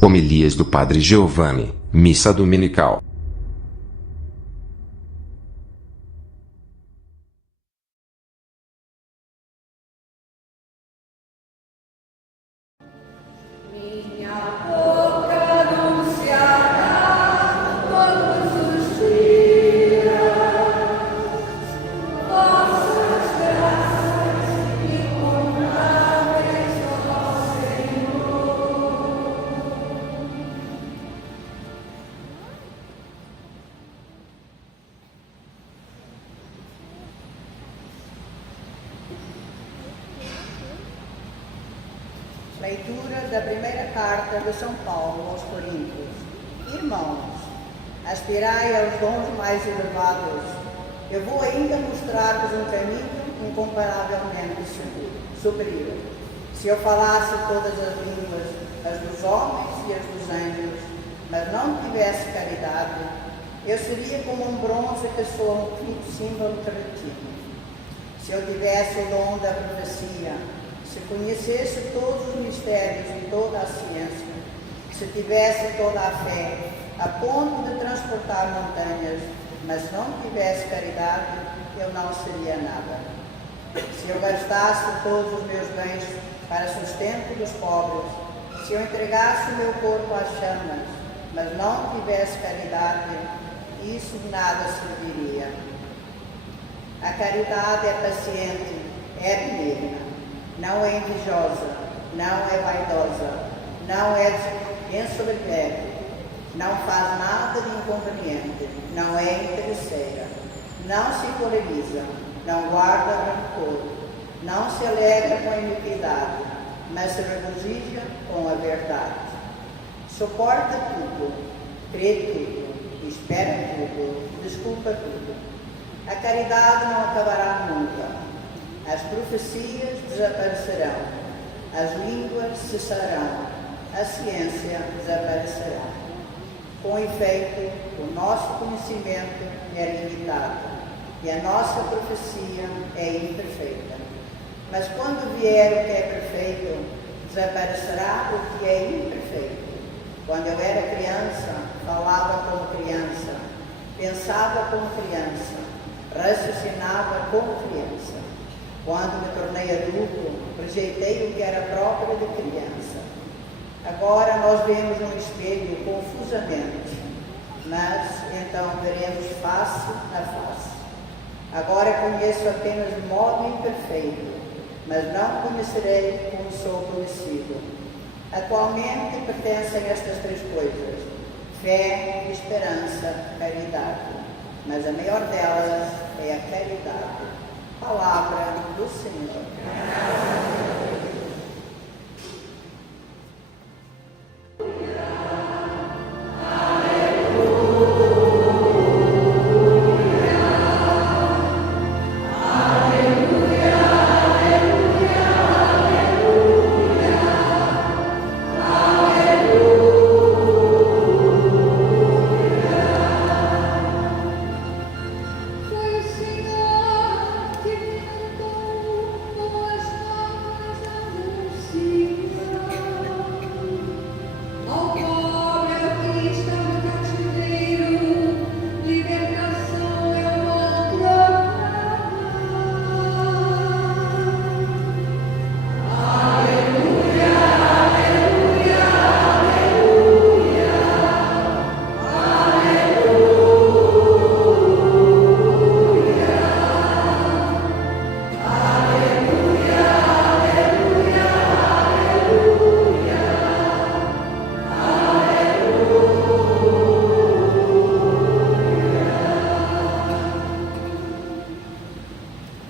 Homilias do Padre Giovanni, Missa Dominical. Leitura da primeira carta de São Paulo aos Coríntios. Irmãos, aspirai aos dons mais elevados. Eu vou ainda mostrar-vos um caminho incomparavelmente superior. Se eu falasse todas as línguas, as dos homens e as dos anjos, mas não tivesse caridade, eu seria como um bronze que soa um quinto símbolo derretido. Se eu tivesse o dom da profecia, se conhecesse todos os mistérios e toda a ciência, se tivesse toda a fé, a ponto de transportar montanhas, mas não tivesse caridade, eu não seria nada. Se eu gastasse todos os meus bens para sustento dos pobres, se eu entregasse o meu corpo às chamas, mas não tivesse caridade, isso de nada serviria. A caridade é paciente, é benigna. Não é invejosa, não é vaidosa, não é ensoberbecida, não faz nada de inconveniente, não é interesseira, não se polemiza, não guarda rancor, não se alegra com a iniquidade, mas se regozija com a verdade. Suporta tudo, crê tudo, espera tudo, desculpa tudo. A caridade não acabará nunca. As profecias desaparecerão, as línguas cessarão, a ciência desaparecerá. Com efeito, o nosso conhecimento é limitado e a nossa profecia é imperfeita. Mas quando vier o que é perfeito, desaparecerá o que é imperfeito. Quando eu era criança, falava como criança, pensava como criança, raciocinava como criança. Quando me tornei adulto, rejeitei o que era próprio de criança. Agora nós vemos no espelho confusamente, mas então veremos face a face. Agora conheço apenas de modo imperfeito, mas não conhecerei como sou conhecido. Atualmente pertencem estas três coisas: fé, esperança, caridade. Mas a maior delas é a caridade. Palavra do Senhor.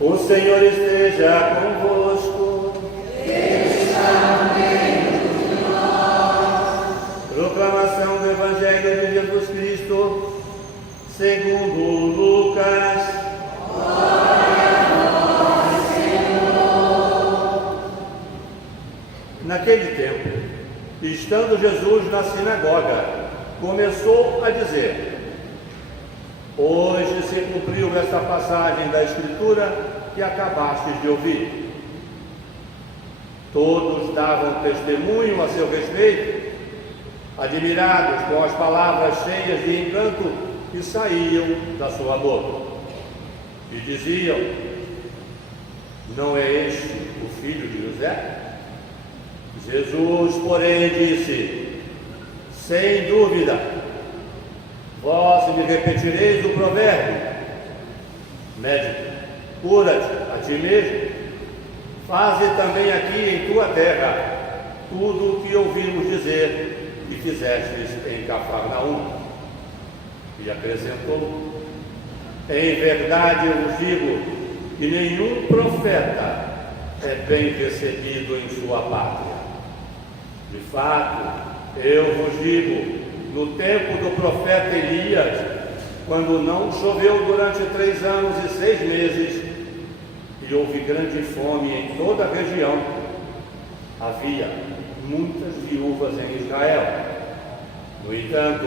O Senhor esteja convosco. Está dentro de nós. Proclamação do Evangelho de Jesus Cristo, segundo Lucas. Glória a vós, Senhor. Naquele tempo, estando Jesus na sinagoga, começou a dizer: hoje se cumpriu esta passagem da Escritura que acabastes de ouvir. Todos davam testemunho a seu respeito, admirados com as palavras cheias de encanto que saíam da sua boca. E diziam: não é este o filho de José? Jesus, porém, disse: sem dúvida, vós me repetireis o provérbio: médico, cura-te a ti mesmo, faze também aqui em tua terra tudo o que ouvimos dizer e fizestes em Cafarnaum. E acrescentou: em verdade eu vos digo que nenhum profeta é bem recebido em sua pátria. De fato, eu vos digo, no tempo do profeta Elias, quando não choveu durante 3 anos e 6 meses, e houve grande fome em toda a região, havia muitas viúvas em Israel. No entanto,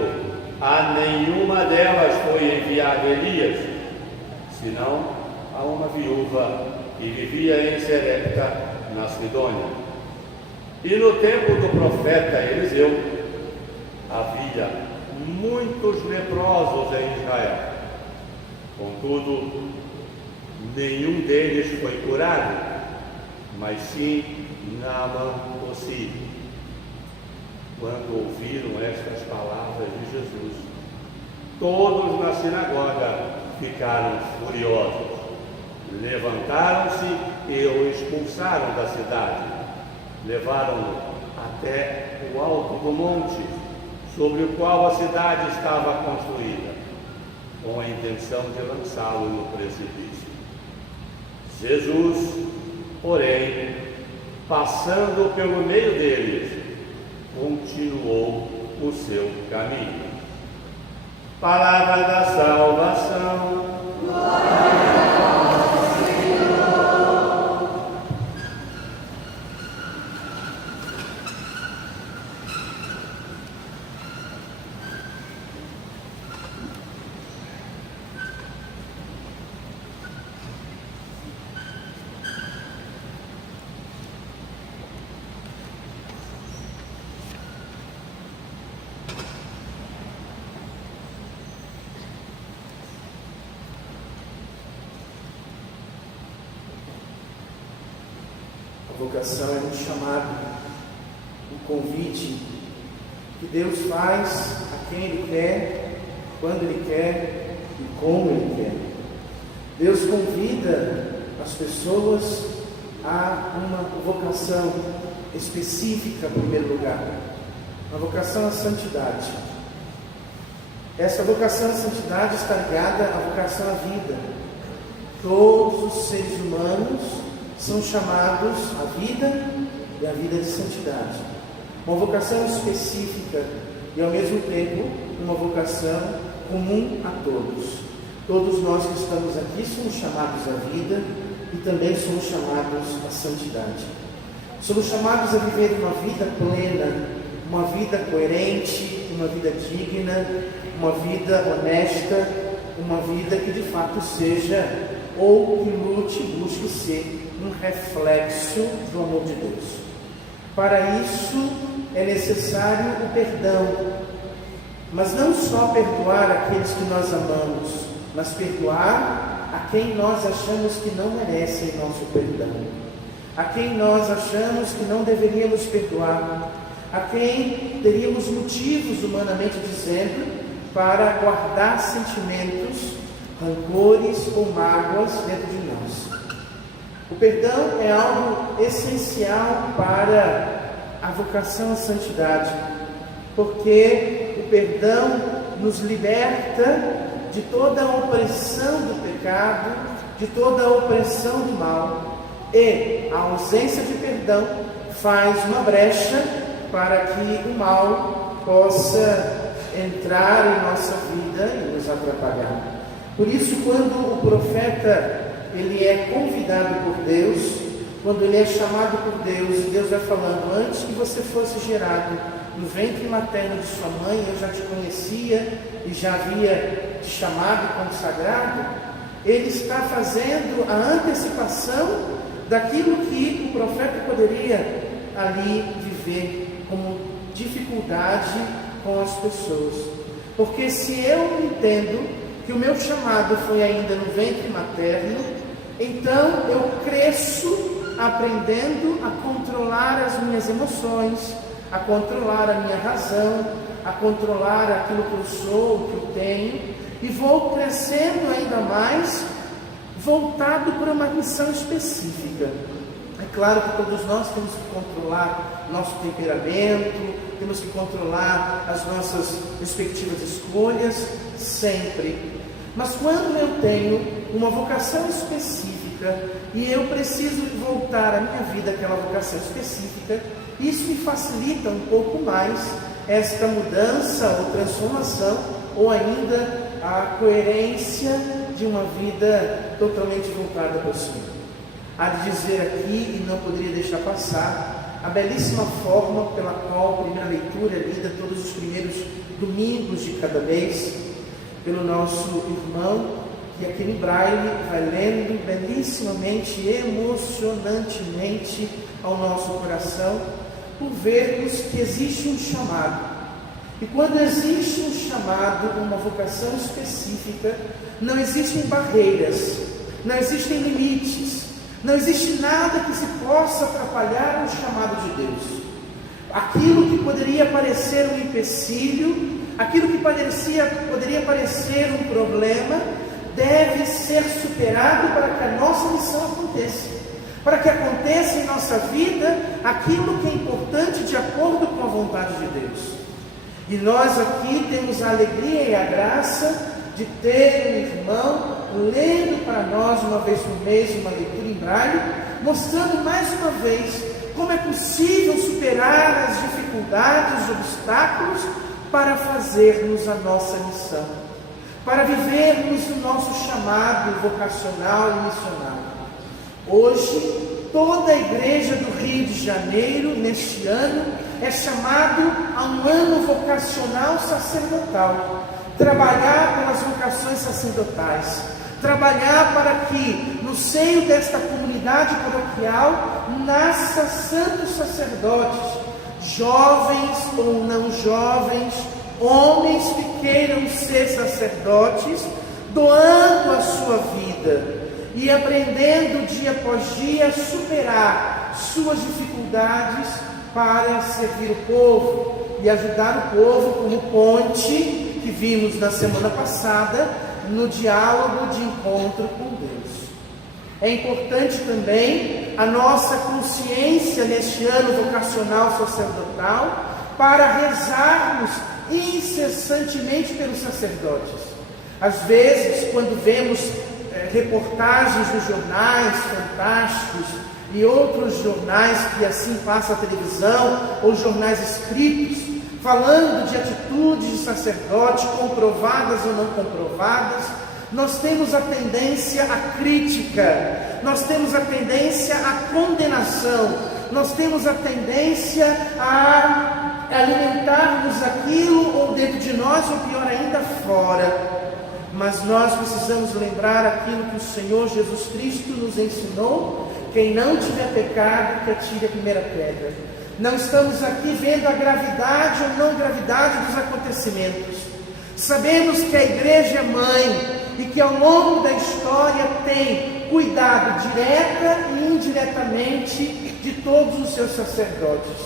a nenhuma delas foi enviado Elias, senão a uma viúva que vivia em Serepta, na Sidônia. E no tempo do profeta Eliseu, havia muitos leprosos em Israel. Contudo, nenhum deles foi curado, mas sim Naamã o sírio. Quando ouviram estas palavras de Jesus, todos na sinagoga ficaram furiosos. Levantaram-se e o expulsaram da cidade. Levaram-no até o alto do monte, sobre o qual a cidade estava construída, com a intenção de lançá-lo no precipício. Jesus, porém, passando pelo meio deles, continuou o seu caminho. Palavra da salvação. Glória a vós, Senhor. A vocação é um chamado, um convite que Deus faz a quem Ele quer, quando Ele quer e como Ele quer. Deus convida as pessoas a uma vocação específica, em primeiro lugar, uma vocação à santidade. Essa vocação à santidade está ligada à vocação à vida. Todos os seres humanos são chamados à vida e à vida de santidade. Uma vocação específica e, ao mesmo tempo, uma vocação comum a todos. Todos nós que estamos aqui somos chamados à vida e também somos chamados à santidade. Somos chamados a viver uma vida plena, uma vida coerente, uma vida digna, uma vida honesta, uma vida que de fato seja, ou que lute e busque ser, um reflexo do amor de Deus. Para isso é necessário o perdão, mas não só perdoar aqueles que nós amamos, mas perdoar a quem nós achamos que não merecem nosso perdão, a quem nós achamos que não deveríamos perdoar, a quem teríamos motivos, humanamente dizendo, para guardar sentimentos, rancores ou mágoas dentro de nós. O perdão é algo essencial para a vocação à santidade, porque o perdão nos liberta de toda a opressão do pecado, de toda a opressão do mal, e a ausência de perdão faz uma brecha para que o mal possa entrar em nossa vida e nos atrapalhar. Por isso, quando o profeta ele é convidado por Deus, quando ele é chamado por Deus, e Deus vai falando: antes que você fosse gerado no ventre materno de sua mãe, eu já te conhecia e já havia te chamado e consagrado. Ele está fazendo a antecipação daquilo que o profeta poderia ali viver como dificuldade dificuldade com as pessoas. Porque se eu entendo que o meu chamado foi ainda no ventre materno, então eu cresço aprendendo a controlar as minhas emoções, a controlar a minha razão, a controlar aquilo que eu sou, o que eu tenho, e vou crescendo ainda mais voltado para uma missão específica. É claro que todos nós temos que controlar nosso temperamento, temos que controlar as nossas respectivas escolhas, sempre. Mas quando eu tenho uma vocação específica e eu preciso voltar a minha vida àquela vocação específica, isso me facilita um pouco mais esta mudança ou transformação, ou ainda a coerência de uma vida totalmente voltada para o Senhor. Há de dizer aqui, e não poderia deixar passar, a belíssima forma pela qual a primeira leitura é lida todos os primeiros domingos de cada mês, pelo nosso irmão, que aqui no Braille vai lendo belíssimamente, emocionantemente ao nosso coração, por vermos que existe um chamado. E quando existe um chamado, uma vocação específica, não existem barreiras, não existem limites, não existe nada que se possa atrapalhar o chamado de Deus. Aquilo que poderia parecer um empecilho, aquilo que poderia parecer um problema, deve ser superado para que a nossa missão aconteça. Para que aconteça em nossa vida aquilo que é importante de acordo com a vontade de Deus. E nós aqui temos a alegria e a graça de ter um irmão lendo para nós uma vez por mês uma leitura em braille, mostrando mais uma vez como é possível superar as dificuldades, os obstáculos, para fazermos a nossa missão, para vivermos o nosso chamado vocacional e missionário. Hoje, toda a igreja do Rio de Janeiro, neste ano, é chamado a um ano vocacional sacerdotal. Trabalhar pelas vocações sacerdotais. Trabalhar para que, no seio desta comunidade paroquial, nasça santos sacerdotes, jovens ou não jovens, homens que queiram ser sacerdotes, doando a sua vida e aprendendo dia após dia a superar suas dificuldades para servir o povo e ajudar o povo como ponte que vimos na semana passada no diálogo de encontro com Deus. É importante também a nossa consciência neste ano vocacional sacerdotal para rezarmos incessantemente pelos sacerdotes. Às vezes, quando vemos reportagens nos jornais fantásticos e outros jornais que assim passam a televisão, ou jornais escritos, falando de atitudes de sacerdotes comprovadas ou não comprovadas, nós temos a tendência à crítica, nós temos a tendência à condenação, nós temos a tendência a alimentarmos aquilo ou dentro de nós, ou pior ainda, fora. Mas nós precisamos lembrar aquilo que o Senhor Jesus Cristo nos ensinou: quem não tiver pecado, que atire a primeira pedra. Não estamos aqui vendo a gravidade ou não gravidade dos acontecimentos. Sabemos que a igreja é mãe e que ao longo da história tem cuidado direta e indiretamente de todos os seus sacerdotes.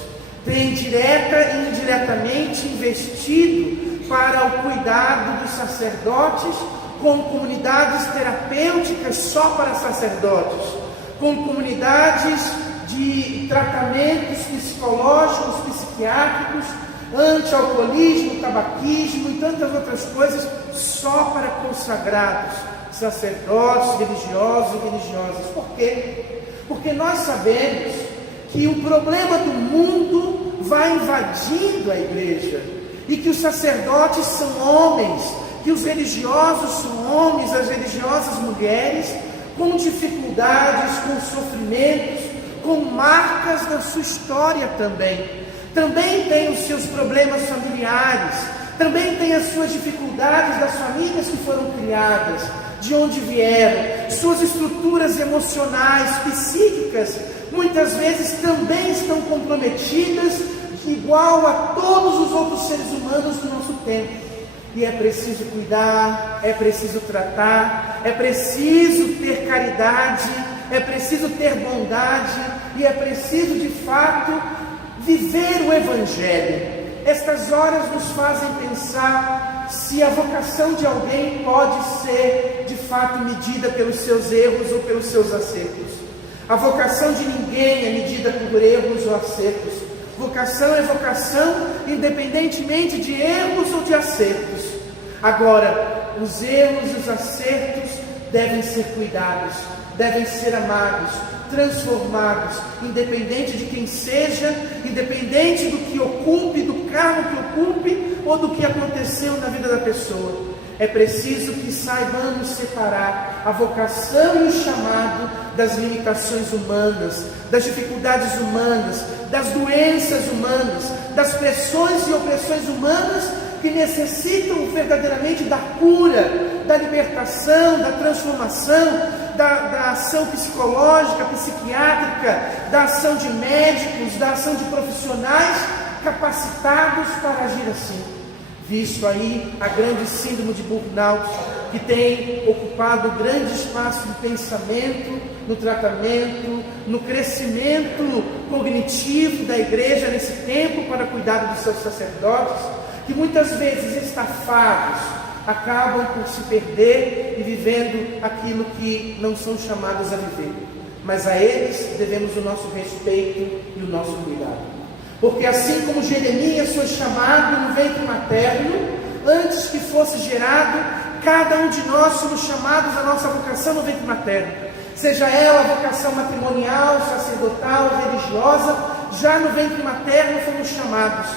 Tem direta e indiretamente investido para o cuidado dos sacerdotes, com comunidades terapêuticas só para sacerdotes, com comunidades de tratamentos psicológicos, psiquiátricos, anti-alcoolismo, tabaquismo e tantas outras coisas só para consagrados, sacerdotes, religiosos e religiosas. Por quê? Porque nós sabemos que o problema do mundo vai invadindo a igreja e que os sacerdotes são homens, que os religiosos são homens, as religiosas mulheres, com dificuldades, com sofrimentos, com marcas da sua história também. Também tem os seus problemas familiares, também tem as suas dificuldades das famílias que foram criadas, de onde vieram, suas estruturas emocionais, psíquicas, muitas vezes também estão comprometidas igual a todos os outros seres humanos do nosso tempo. E é preciso cuidar, é preciso tratar, é preciso ter caridade, é preciso ter bondade e é preciso de fato viver o Evangelho. Estas horas nos fazem pensar se a vocação de alguém pode ser de fato medida pelos seus erros ou pelos seus acertos. A vocação de ninguém é medida por erros ou acertos. Vocação é vocação independentemente de erros ou de acertos. Agora, os erros e os acertos devem ser cuidados, devem ser amados, transformados, independente de quem seja, independente do que ocupe, do cargo que ocupe ou do que aconteceu na vida da pessoa. É preciso que saibamos separar a vocação e o chamado das limitações humanas, das dificuldades humanas, das doenças humanas, das pressões e opressões humanas que necessitam verdadeiramente da cura, da libertação, da transformação, da ação psicológica, psiquiátrica, da ação de médicos, da ação de profissionais capacitados para agir assim. Visto aí a grande síndrome de burnout, que tem ocupado grande espaço no pensamento, no tratamento, no crescimento cognitivo da igreja nesse tempo para cuidar dos seus sacerdotes, que muitas vezes estafados acabam por se perder e vivendo aquilo que não são chamados a viver. Mas a eles devemos o nosso respeito e o nosso cuidado. Porque assim como Jeremias foi chamado no ventre materno, antes que fosse gerado, cada um de nós somos chamados à nossa vocação no ventre materno. Seja ela a vocação matrimonial, sacerdotal, religiosa, já no ventre materno fomos chamados,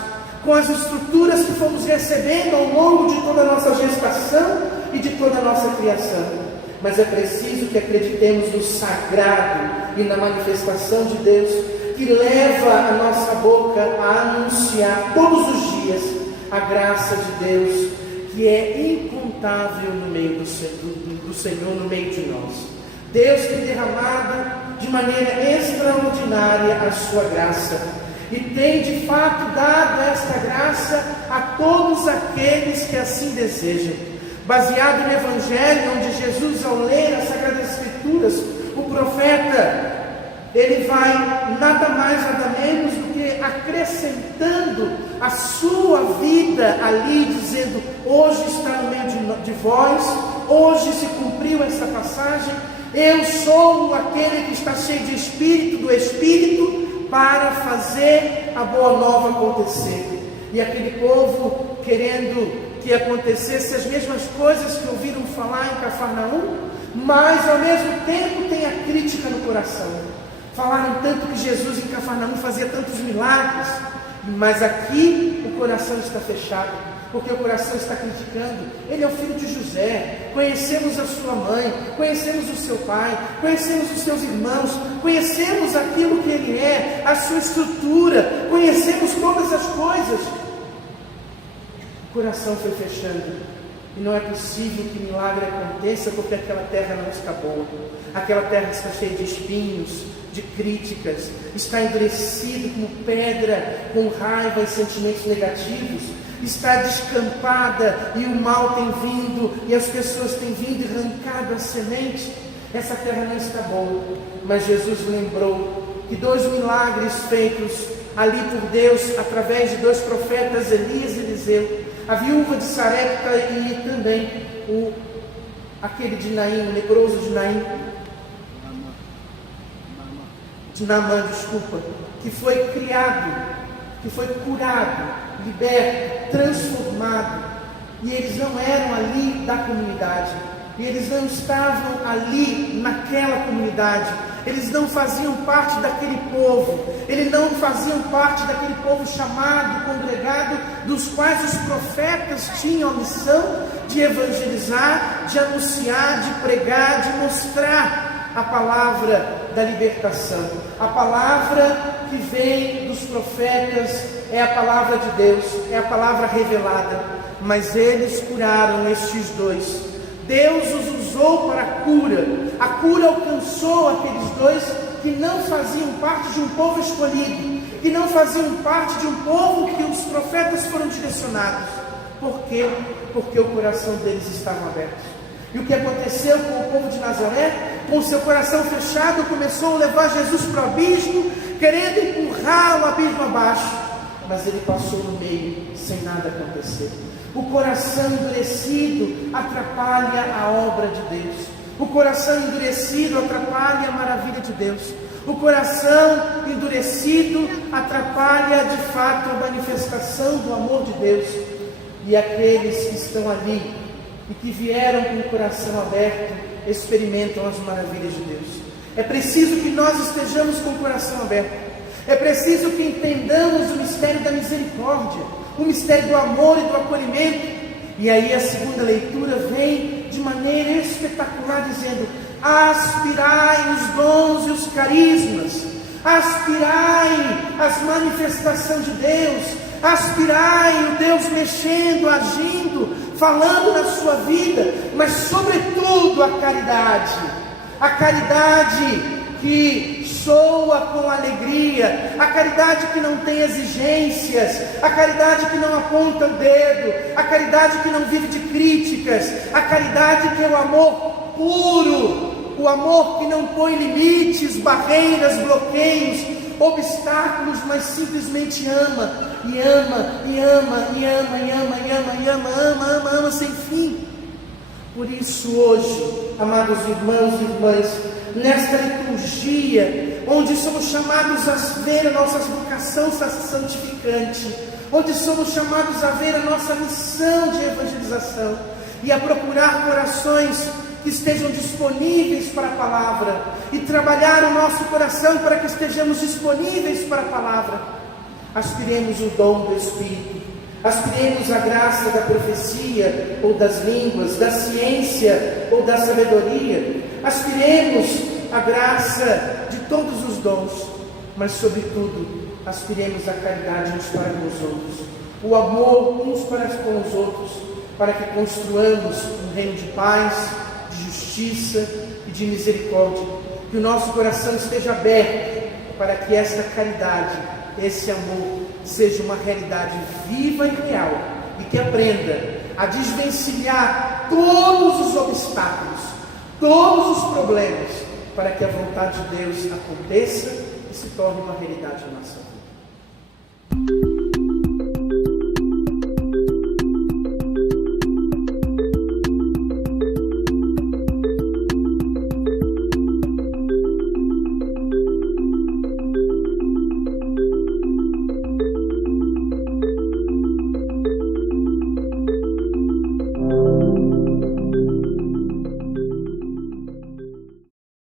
com as estruturas que fomos recebendo ao longo de toda a nossa gestação e de toda a nossa criação. Mas é preciso que acreditemos no sagrado e na manifestação de Deus, que leva a nossa boca a anunciar todos os dias a graça de Deus, que é incontável no meio do Senhor, no meio de nós. Deus tem derramado de maneira extraordinária a sua graça, e tem de fato dado esta graça a todos aqueles que assim desejam. Baseado no Evangelho, onde Jesus, ao ler as Sagradas Escrituras, o profeta, ele vai nada mais, nada menos do que acrescentando a sua vida ali, dizendo: hoje está no meio de vós, hoje se cumpriu essa passagem, eu sou aquele que está cheio de Espírito, do Espírito, para fazer a boa nova acontecer. E aquele povo querendo que acontecesse as mesmas coisas que ouviram falar em Cafarnaum, mas ao mesmo tempo tem a crítica no coração. Falaram tanto que Jesus em Cafarnaum fazia tantos milagres, mas aqui o coração está fechado, porque o coração está criticando. Ele é o filho de José, conhecemos a sua mãe, conhecemos o seu pai, conhecemos os seus irmãos, conhecemos aquilo que ele é, a sua estrutura, conhecemos todas as coisas. O coração foi fechando, e não é possível que milagre aconteça, porque aquela terra não está boa, aquela terra está cheia de espinhos, de críticas, está endurecido como pedra, com raiva e sentimentos negativos, está descampada e o mal tem vindo, e as pessoas têm vindo e arrancado a semente. Essa terra não está boa. Mas Jesus lembrou que 2 milagres feitos ali por Deus, através de 2 profetas, Elias e Eliseu, a viúva de Sarepta e também aquele de Naim, o leproso de Naim, de Naamã, que foi criado, que foi curado, liberto, transformado, e eles não eram ali da comunidade, e eles não estavam ali naquela comunidade, eles não faziam parte daquele povo, eles não faziam parte daquele povo chamado, congregado, dos quais os profetas tinham a missão de evangelizar, de anunciar, de pregar, de mostrar a palavra da libertação. A palavra que vem dos profetas é a palavra de Deus, é a palavra revelada. Mas eles curaram estes 2. Deus os usou para a cura alcançou aqueles 2 que não faziam parte de um povo escolhido. que não faziam parte de um povo que os profetas foram direcionados. Por quê? Porque o coração deles estava aberto. E o que aconteceu com o povo de Nazaré? Com o seu coração fechado, começou a levar Jesus para o abismo, querendo empurrar o abismo abaixo. Mas ele passou no meio, sem nada acontecer. O coração endurecido atrapalha a obra de Deus. O coração endurecido atrapalha a maravilha de Deus. O coração endurecido atrapalha de fato a manifestação do amor de Deus. E aqueles que estão ali e que vieram com o coração aberto experimentam as maravilhas de Deus. É preciso que nós estejamos com o coração aberto. É preciso que entendamos o mistério da misericórdia, o mistério do amor e do acolhimento. E aí a segunda leitura vem de maneira espetacular dizendo: aspirai os dons e os carismas, aspirai as manifestações de Deus, aspirai o Deus mexendo, agindo, falando na sua vida, mas sobretudo a caridade que soa com alegria, a caridade que não tem exigências, a caridade que não aponta o dedo, a caridade que não vive de críticas, a caridade que é o amor puro, o amor que não põe limites, barreiras, bloqueios, obstáculos, mas simplesmente ama, e ama, e ama, e ama, e ama, e ama, e ama, ama, ama, ama sem fim. Por isso hoje, amados irmãos e irmãs, nesta liturgia, onde somos chamados a ver a nossa vocação santificante, onde somos chamados a ver a nossa missão de evangelização e a procurar corações que estejam disponíveis para a palavra e trabalhar o nosso coração para que estejamos disponíveis para a palavra. Aspiremos o dom do Espírito, aspiremos a graça da profecia ou das línguas, da ciência ou da sabedoria, aspiremos a graça de todos os dons, mas sobretudo aspiremos a caridade uns para com os outros, o amor uns para com os outros, para que construamos um reino de paz, de justiça e de misericórdia. Que o nosso coração esteja aberto para que esta caridade, esse amor, seja uma realidade viva e real, e que aprenda a desvencilhar todos os obstáculos, todos os problemas, para que a vontade de Deus aconteça e se torne uma realidade na nossa vida.